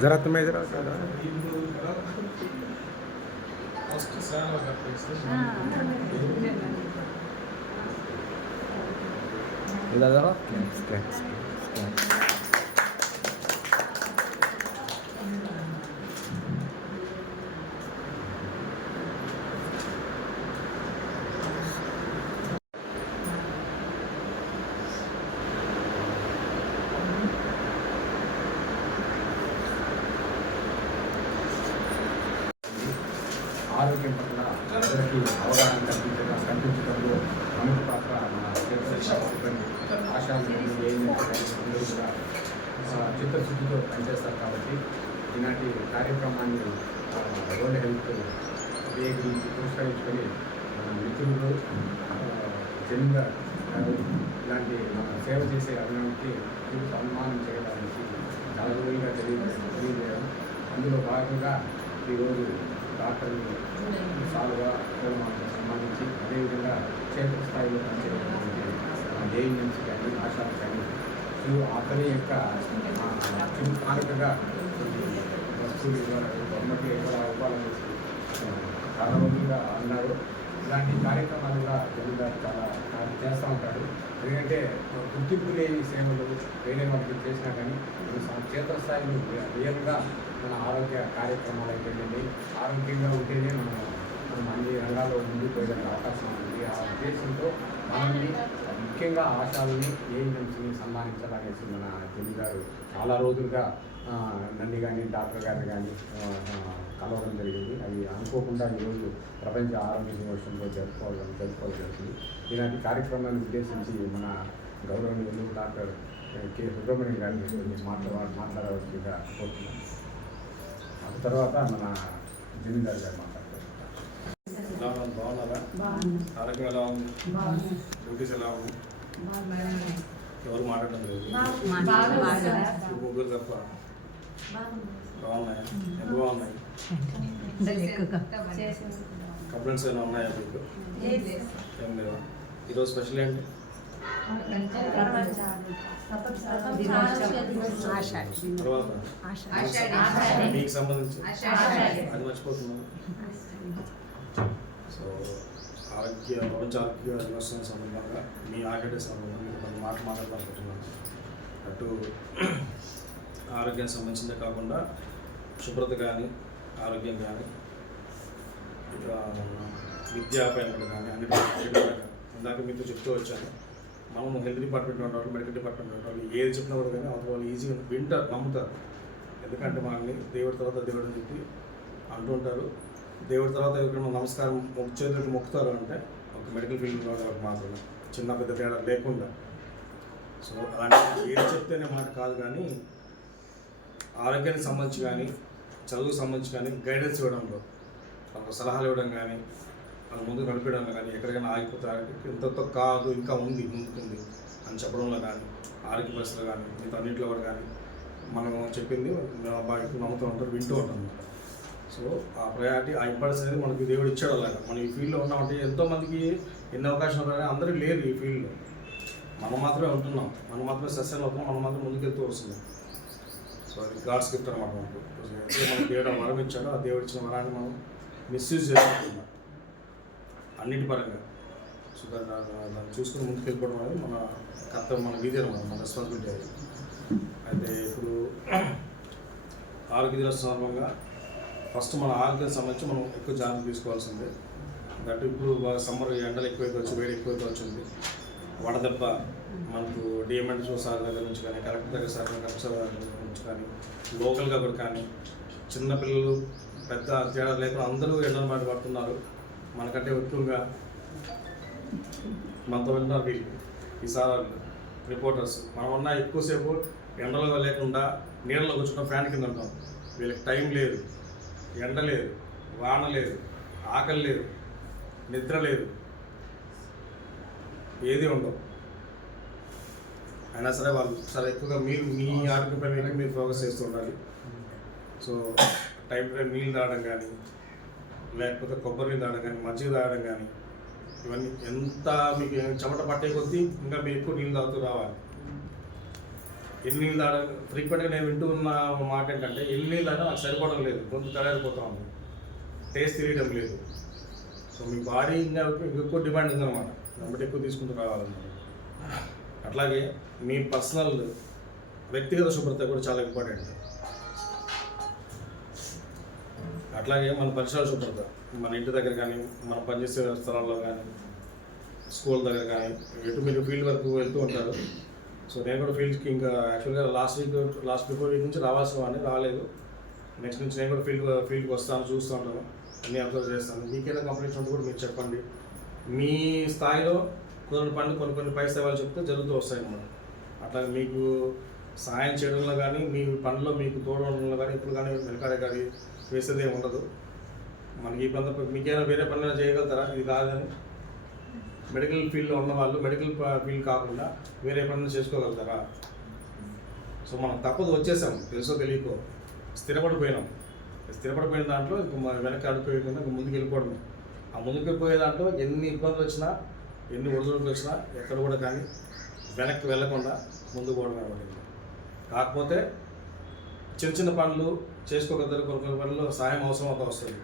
जरा तुम्हें जरा दादा ఆరోగ్యం పట్ల అందరికీ అవగాహన కల్పించడంలో ప్రముఖ పాత్ర మన సిబ్బంది ఆశాలు అందరూ కూడా చిత్తశుద్ధితో పనిచేస్తారు. కాబట్టి ఈనాటి కార్యక్రమాన్ని వరల్డ్ హెల్త్ డే గురించి పురస్కరించుకొని మన మిత్రులు జమీందార్ గారు ఇలాంటి మన సేవ చేసే అభిమానికి సన్మానం చేయడానికి చాలా రోజులుగా తెలియజేయడం, అందులో భాగంగా ఈరోజు డాక్టర్ని సాలుగా పూలమాలకు సంబంధించి అదేవిధంగా క్షేత్రస్థాయిలో పనిచేయడానికి ఏఎన్ఎంస్ కానీ ఆశాలు కానీ అతని యొక్క చిన్న కానుకగా వస్తువులు గవర్నమెంట్ ఇవ్వాలని చాలా రోజులుగా అన్నారు. ఇలాంటి కార్యక్రమాలు కూడా జమీందారు చాలా చేస్తూ ఉంటాడు. ఎందుకంటే గుర్తింపు లేని సేవలు వేరే వాళ్ళకి చేసినా కానీ క్షేత్రస్థాయిలో రియల్గా మన ఆరోగ్య కార్యక్రమాలు అయిపోయిందండి. ఆరోగ్యంగా ఉంటేనే మనం అన్ని రంగాల్లో ముందుకు పోయడానికి అవకాశం ఉంది. ఆ ఉద్దేశంతో మనల్ని ముఖ్యంగా ఆశాలని ఏఎన్ఎంస్ని సన్మానించాలనేసి మన జమీందారు చాలా రోజులుగా నన్ను కానీ డాక్టర్ గారిని కానీ కలవడం జరిగింది. అది అనుకోకుండా ఈరోజు ప్రపంచ ఆరోగ్య దినోత్సవంలో జరుపుకోవడం జరుగుతుంది. ఇలాంటి కార్యక్రమాన్ని ఉద్దేశించి మన గౌరవనీయులు డాక్టర్ కె సుబ్రహ్మణ్యం గారిని మాట్లాడవలసిందిగా కోరుతున్నాను. ఆ తర్వాత మన జమీందారు గారు మాట్లాడతారు. బాగున్నారా? ఆరోగ్యం ఎలా ఉంది? డ్యూటీస్ ఎలా ఉంది? ఎవరు మాట్లాడడం లేదు, ముగ్గురు తప్ప. బాగున్నాయా? ఎంత బాగున్నాయి? కంప్లైంట్స్ ఏమైనా ఉన్నాయా మీకు? ఏం లేవా? ఈరోజు స్పెషల్ ఏంటి? తర్వాత మీకు సంబంధించి అది మర్చిపోతున్నాను. సో ప్రపంచ ఆరోగ్య దినోత్సవం సందర్భంగా మీ ఆర్కిడే సందర్భంగా మీకు కొన్ని మాట్లాడాలనుకుంటున్నాను. అటు ఆరోగ్యానికి సంబంధించిందే కాకుండా శుభ్రత కానీ ఆరోగ్యం కానీ ఇక విద్యాపైన కానీ అన్ని ఇందాక మీతో చెప్తూ వచ్చాను. మనము హెల్త్ డిపార్ట్మెంట్ వాళ్ళు మెడికల్ డిపార్ట్మెంట్ వాళ్ళు ఏది చెప్పినా కూడా కానీ అవతల వాళ్ళు ఈజీగా వింటారు, నమ్ముతారు. ఎందుకంటే మనల్ని దేవుడి తర్వాత దేవుడు అని చెప్పి అంటుంటారు. దేవుడి తర్వాత ఎవరికైనా నమస్కారం చేతులకు మొక్కుతారు అంటే ఒక మెడికల్ ఫీల్డ్లో మాత్రమే, చిన్న పెద్ద తేడా లేకుండా. సో అలాంటి ఏది చెప్తేనే మాట కాదు, కానీ ఆరోగ్యానికి సంబంధించి కానీ చదువుకు సంబంధించి కానీ గైడెన్స్ ఇవ్వడంలో వాళ్ళకు సలహాలు ఇవ్వడం కానీ వాళ్ళ ముందు నడిపడం కానీ ఎక్కడికైనా ఆగిపోతారు ఇంతతో కాదు ఇంకా ఉంది ముందుకుంది అని చెప్పడంలో కానీ ఆరోగ్య పరిస్థితులు కానీ మిగతా అన్నింటిలో కూడా కానీ మనం చెప్పింది బాగా ఎక్కువ నమ్ముతూ ఉంటారు, వింటూ ఉంటాం. సో ఆ ప్రయారిటీ ఆ ఇంపార్టెన్స్ అనేది మనకి దేవుడు ఇచ్చాడు. అలాగా మనం ఈ ఫీల్డ్లో ఉన్నామంటే ఎంతోమందికి ఎన్ని అవకాశాలు ఉన్నాయి, అందరికీ లేరు ఈ ఫీల్డ్లో. మనం మాత్రమే ఉంటున్నాం, మనం మాత్రమే సస్యలు అవుతున్నాం, మనం మాత్రం ముందుకెళ్తూ వస్తున్నాం. సో అది గాడ్స్ గిఫ్ట్ అనమాట. మనకు మనం దేవుడు వరం ఇచ్చాడో ఆ దేవుడు ఇచ్చిన వరాన్ని మనం మిస్యూజ్ చేసుకుంటున్నాం అన్నిటి పరంగా. సో దాన్ని చూసుకుని ముందుకు వెళ్ళిపోవడం అనేది మన కర్తవ్యం, మన విధి అనమాట, మన రెస్పాన్సిబిలిటీ అది. అయితే ఇప్పుడు ఆరోగ్య దినోత్సవం సందర్భంగా ఫస్ట్ మన ఆరోగ్యానికి సంబంధించి మనం ఎక్కువ జాగ్రత్త తీసుకోవాల్సిందే. దట్ ఇప్పుడు బాగా సమ్మర్ ఎండలు ఎక్కువైతే వచ్చి వేడి ఎక్కువైతే వచ్చింది, వడదెబ్బ మనకు డిఎంఎండ్ సార్ దగ్గర నుంచి కానీ కలెక్టర్ దగ్గర సార్ కలెక్టర్ దగ్గర నుంచి కానీ లోకల్గా కూడా కానీ చిన్నపిల్లలు పెద్ద తేడా లేకుండా అందరూ ఎండల మాట పడుతున్నారు. మనకంటే ఎక్కువగా మనతో వెళ్ళినారు ఈ సార్ రిపోర్టర్స్. మనం ఉన్న ఎక్కువసేపు ఎండలో లేకుండా నీళ్ళలో కూర్చున్న ఫ్యాన్ కింద ఉంటాం. వీళ్ళకి టైం లేదు, ఎండ లేదు, వాన లేదు, ఆకలి లేదు, నిద్ర లేదు, ఏది ఉండవు. అయినా సరే వాళ్ళు సరే ఎక్కువగా మీరు మీ ఆరోగ్యం పైన మీరు ఫోకస్ చేస్తూ ఉండాలి. సో టైం నీళ్ళు తాగడం కానీ, లేకపోతే కొబ్బరి నీళ్ళు తాగడం కానీ, మజ్జిగ తాగడం కానీ, ఇవన్నీ ఎంత మీకు చెమట పట్టే కొద్దీ ఇంకా మీరు ఎక్కువ నీళ్ళు తాగుతూ రావాలి. ఎన్ని నీళ్ళు తాగడం ఫ్రీక్వెంట్గా నేను వింటూ ఉన్న మాట ఏంటంటే, ఎన్ని నీళ్ళు అయినా నాకు సరిపోవడం లేదు, గొంతు తడారిపోతా ఉంది, టేస్ట్ తెలియడం లేదు. సో మీ బాడీ ఇంకా ఎక్కువ డిమాండ్ ఉందన్నమాట, కాబట్టి ఎక్కువ తీసుకుంటూ రావాలన్నమాట. అట్లాగే మీ పర్సనల్ వ్యక్తిగత శుభ్రత కూడా చాలా ఇంపార్టెంట్. అట్లాగే మన పరిసరాల శుభ్రత, మన ఇంటి దగ్గర కానీ, మనం పనిచేసే స్థలాల్లో కానీ, స్కూల్ దగ్గర కానీ, ఎటు మీరు ఫీల్డ్ వరకు వెళ్తూ ఉంటారు. సో నేను కూడా ఫీల్డ్కి ఇంకా యాక్చువల్గా లాస్ట్ బిఫోర్ వీక్ నుంచి రావాల్సిన వాడిని, రాలేదు. నెక్స్ట్ నుంచి నేను కూడా ఫీల్డ్కి వస్తాను, చూస్తూ ఉంటాను, అన్నీ అబ్జర్వ్ చేస్తాను. మీకేదో కంప్లైంట్స్ ఉంటే కూడా మీరు చెప్పండి. మీ స్థాయిలో కుదరని పనులు కొన్ని పై స్థాయిలు చెప్తే జరుగుతూ వస్తాయి అన్నమాట. అట్లా మీకు సాయం చేయడంలో కానీ, మీ పనుల్లో మీకు తోడడంలో కానీ, ఇప్పుడు కానీ వెనకాడే కానీ వేసేది ఏమి ఉండదు. మనకి ఈ పనులు మీకైనా వేరే పనులు చేయగలుగుతారా? ఇది కాదని మెడికల్ ఫీల్డ్లో ఉన్న వాళ్ళు మెడికల్ ఫీల్డ్ కాకుండా వేరే పనులు చేసుకోగలుగుతారా? సో మనం తప్పదు, వచ్చేసాం, తెలుసో తెలియకో స్థిరపడిపోయినాం. స్థిరపడిపోయిన దాంట్లో ఇంకా వెనక్కి అడుగుపోయకుండా ఇంకా ముందుకు వెళ్ళిపోవడం. ఆ ముందుకు వెళ్ళిపోయే దాంట్లో ఎన్ని ఇబ్బందులు వచ్చినా, ఎన్ని ఒడిదుడుకులు వచ్చినా ఎక్కడ కూడా కానీ వెనక్కి వెళ్ళకుండా ముందుకు పోవడం అవ్వలేదు. కాకపోతే చిన్న చిన్న పనులు చేసుకోగలుగుతారు, కొన్ని పనులు సహాయం అవసరం అవుతా వస్తుంది,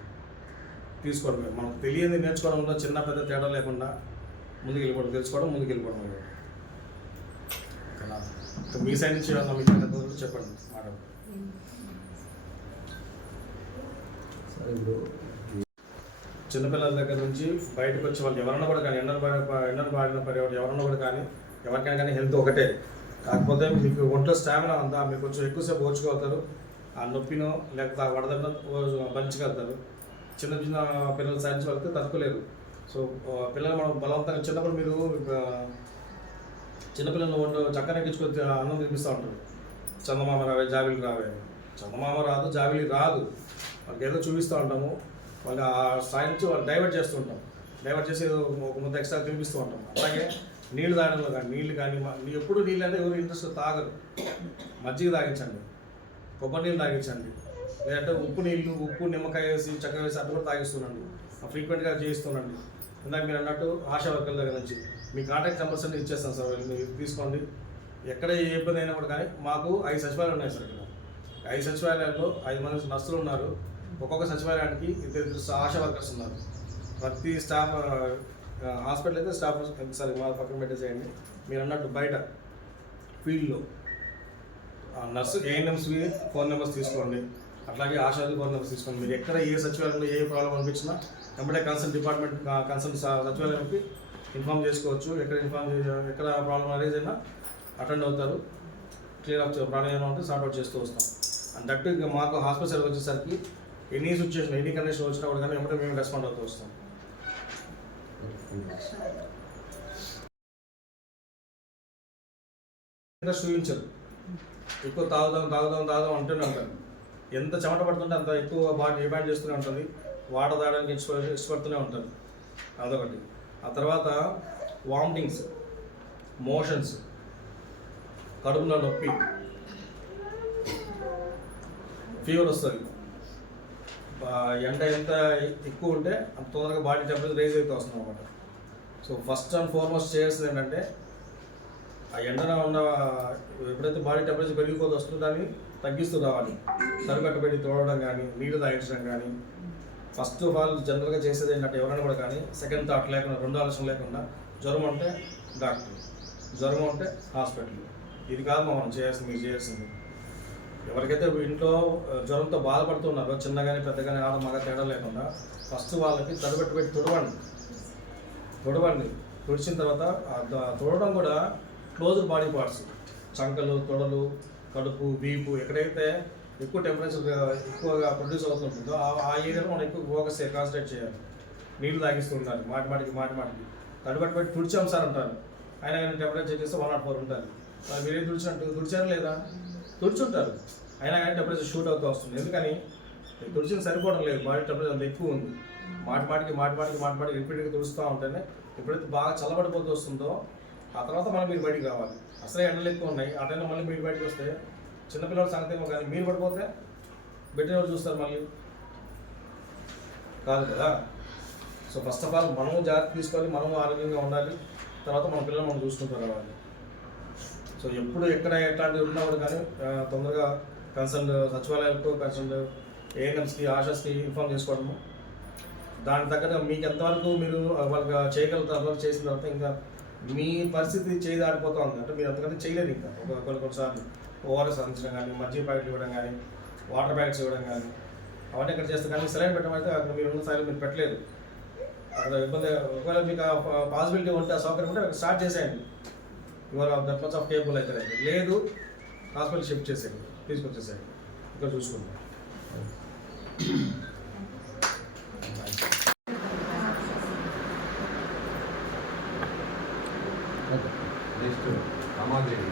తీసుకోవడమే. మనం తెలియని నేర్చుకోవడంలో చిన్న పెద్ద తేడా లేకుండా ముందుకు వెళ్ళిపోవడం, తెలుసుకోవడం, ముందుకు వెళ్ళిపోవడం. ఓకేనా? మీ సైడ్ నుంచి ఏమన్నా మీకు చెప్పండి మాట. చిన్నపిల్లల దగ్గర నుంచి బయటకు వచ్చే వాళ్ళు ఎవరన్నా కూడా కానీ, ఎండను బారిన పడేవాడు ఎవరన్నా కూడా కానీ, ఎవరికైనా కానీ హెల్త్ ఒకటే. కాకపోతే మీకు ఒంట్లో స్టామినా ఉందా, మీరు కొంచెం ఎక్కువసేపు ఓర్చుకోగలుగుతారు, ఆ నొప్పినో లేకపోతే ఆ వడదన్నో పంచగలుగుతారు. చిన్న చిన్న పిల్లలు సైన్స్ వెళ్తే తట్టుకోలేరు. సో పిల్లలు మనం బలవంతంగా చిన్నప్పుడు మీరు చిన్నపిల్లలు చక్కగా ఎక్కించుకొని అన్నం తినిపిస్తూ ఉంటారు. చందమామ రావే, జాబిలి రావే. చందమామ రాదు, జాబిలి రాదు, వాళ్ళకి ఏదో చూపిస్తూ ఉంటాము. వాళ్ళు ఆ స్థాయి నుంచి వాళ్ళు డైవర్ట్ చేస్తూ ఉంటాం, డైవర్ట్ చేసి ఒక ముద్ద ఎక్స్ట్రా తినిపిస్తూ ఉంటాం. అలాగే నీళ్ళు తాగడంలో కానీ, నీళ్ళు కానీ ఎప్పుడు నీళ్ళు అంటే ఎవరు ఇంట్రెస్ట్ తాగరు. మజ్జిగ తాగించండి, కొబ్బరి నీళ్ళు తాగించండి, లేదంటే ఉప్పు నిమ్మకాయ వేసి చక్కెర వేసి అట్లా కూడా తాగిస్తుండండి. ఫ్రీక్వెంట్గా చేయిస్తుండండి. ఇందాక మీరు అన్నట్టు ఆశా వర్కర్ల దగ్గర నుంచి మీ కాంటాక్ట్ నెంబర్స్ అన్ని ఇచ్చేస్తాను సార్, మీరు తీసుకోండి. ఎక్కడ ఏ ఇబ్బంది అయినా కూడా కానీ, మాకు 5 సచివాలయాలు ఉన్నాయి సార్. ఇక్కడ 5 సచివాలయాల్లో 5 మంది నర్సులు ఉన్నారు. ఒక్కొక్క సచివాలయానికి 2 ఆశా వర్కర్స్ ఉన్నారు. ప్రతి స్టాఫ్ హాస్పిటల్ అయితే స్టాఫ్ సరే మా పక్కన పెట్టేసేయండి. మీరు అన్నట్టు బయట ఫీల్డ్లో నర్సు ఏఎన్ఎంస్వి ఫోన్ నెంబర్స్ తీసుకోండి, అట్లాగే ఆశాది ఫోన్ నెంబర్స్ తీసుకోండి. మీరు ఎక్కడ ఏ సచివాలయంలో ఏ ప్రాబ్లం అనిపించినా వెంబడే కన్సర్న్ డిపార్ట్మెంట్ కన్సర్న్ సచివాలయానికి ఇన్ఫామ్ చేసుకోవచ్చు. ఎక్కడ ప్రాబ్లం అరేజ్ అయినా అటెండ్ అవుతారు, క్లియర్ అప్ ప్రాబ్లం ఏమైనా ఉంటే సార్ట్అవుట్ చేస్తూ వస్తాం. అండ్ దట్ ఇంకా మాకు హాస్పిటల్ వచ్చేసరికి ఎనీ సిచ్యువేషన్, ఎనీ కండిషన్ వచ్చినా కూడా కానీ వెంబడే మేము రెస్పాండ్ అవుతూ వస్తాం. ఇంట్రెస్ట్ చూపించరు, ఎక్కువ తాగుదాం అంటూనే ఉంటారు. ఎంత చెమట పడుతుంటే అంత ఎక్కువ బాడీ డిమాండ్ చేస్తూనే ఉంటుంది, వాటర్ తాగడానికి ఇష్టపడుతూనే ఉంటారు. అదొకటి. ఆ తర్వాత వామిటింగ్స్, మోషన్స్, కడుపులో నొప్పి, ఫీవర్ వస్తుంది. ఎండ ఎంత ఎక్కువ ఉంటే అంత తొందరగా బాడీ టెంపరేచర్ రైజ్ అవుతూ వస్తుంది అనమాట. సో ఫస్ట్ అండ్ ఫార్మోస్ట్ చేయాల్సింది ఏంటంటే, ఆ ఎండన ఉన్న ఎప్పుడైతే బాడీ టెంపరేచర్ పెరిగిపోతూ వస్తుందో దాన్ని తగ్గిస్తూ రావాలి. సరికట్టబెట్టి తోడడం కానీ, నీళ్ళు తాగించడం కానీ. ఫస్ట్ ఆఫ్ ఆల్ జనరల్గా చేసేది ఏంటంటే, ఎవరైనా కూడా కానీ సెకండ్ థాట్ లేకుండా, 2 ఆలోచన లేకుండా, జ్వరం ఉంటే డాక్టర్, జ్వరం ఉంటే హాస్పిటల్. ఇది కాదు మనం మీరు చేయాల్సింది. ఎవరికైతే ఇంట్లో జ్వరంతో బాధపడుతున్నారో, చిన్నగానే పెద్దగానే ఆడ మగ తేడా లేకుండా ఫస్ట్ వాళ్ళకి తడిపెట్టి తొడవండి. తుడిచిన తర్వాత తొడవడం కూడా క్లోజ్డ్ బాడీ పార్ట్స్, చంకలు, తొడలు, కడుపు, వీపు, ఎక్కడైతే ఎక్కువ టెంపరేచర్ ఎక్కువగా ప్రొడ్యూస్ అవుతుంటుందో ఆ ఏరియాలో మనం ఎక్కువ ఫోకస్ కాన్సన్ట్రేట్ చేయాలి. నీళ్ళు తాగిస్తూ ఉండాలి, మాటి మాటికి తడిపెట్టి తుడిచాం సార్ అంటారు, అయినా కానీ టెంపరేచర్ చేస్తే 104 ఉంటుంది. మీరేం తుడిచారు లేదా? తుడుచుంటారు, అయినా కానీ టెంపరేచర్ షూట్ అవుతూ వస్తుంది. ఎందుకని తుడిచిన సరిపోవడం లేదు, బాడీ టెంపరేచర్ అంత ఎక్కువ ఉంది. మాటి రిపీట్గా తుడుస్తూ ఉంటేనే ఎప్పుడైతే బాగా చల్లబడిపోతూ వస్తుందో ఆ తర్వాత మళ్ళీ మీరు బయటికి రావాలి. అసలే ఎండలు ఎక్కువ ఉన్నాయి, ఆ టైంలో మళ్ళీ మీరు బయటకు వస్తే చిన్నపిల్లల సంగతి ఏమో, కానీ మీరు పడిపోతే బెట్టిన వాళ్ళు చూస్తారు మళ్ళీ, కాదు కదా. సో ఫస్ట్ ఆఫ్ ఆల్ మనము జాగ్రత్త తీసుకోవాలి, మనము ఆరోగ్యంగా ఉండాలి, తర్వాత మన పిల్లలు మనం చూసుకుంటూ రావాలి. సో ఎప్పుడు ఎక్కడ ఎట్లాంటివి ఉన్నవాడు కానీ తొందరగా కన్సర్న్ సచివాలయాలకు, కన్సర్న్ ఏఎన్ఎంస్కి, ఆశాస్కి ఇన్ఫార్మ్ చేసుకోవడము, దాని తగ్గట్టు మీకు ఎంతవరకు మీరు వాళ్ళకి చేయగలుగుతారు అంతవరకు చేసిన తర్వాత ఇంకా మీ పరిస్థితి చేయి దాటిపోతూ ఉంది అంటే మీరు అంతకంటే చేయలేదు. ఇంకా కొన్నిసార్లు ఓఆర్ఎస్ అందించడం కానీ, మజ్జిగ ప్యాకెట్లు ఇవ్వడం కానీ, వాటర్ ప్యాకెట్స్ ఇవ్వడం కానీ అవన్నీ ఇక్కడ చేస్తే, కానీ సెలైన్ పెట్టడం అయితే అక్కడ మీరు ఉన్న స్థాయిలో మీరు పెట్టలేదు. అక్కడ ఇబ్బంది. ఒకవేళ మీకు పాసిబిలిటీ ఉంటే, ఆ సౌకర్యం ఉంటే అక్కడ స్టార్ట్ చేసేయండి. Your that much of cable అయితే లేదు, హాస్పిటల్ షిఫ్ట్ చేసేయండి, తీసుకొచ్చేసేయండి, ఇక్కడ చూసుకుంటాం. నెక్స్ట్ రమాదేవి.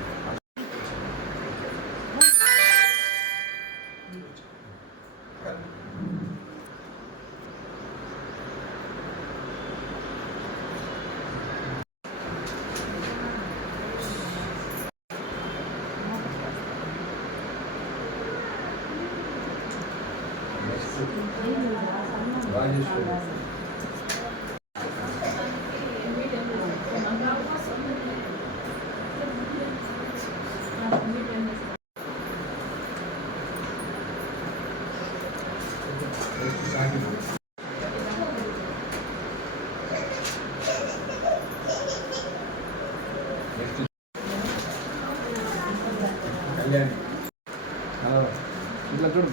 రాజేశ్వరి. కళ్యాణి. ఇట్లా చూడు.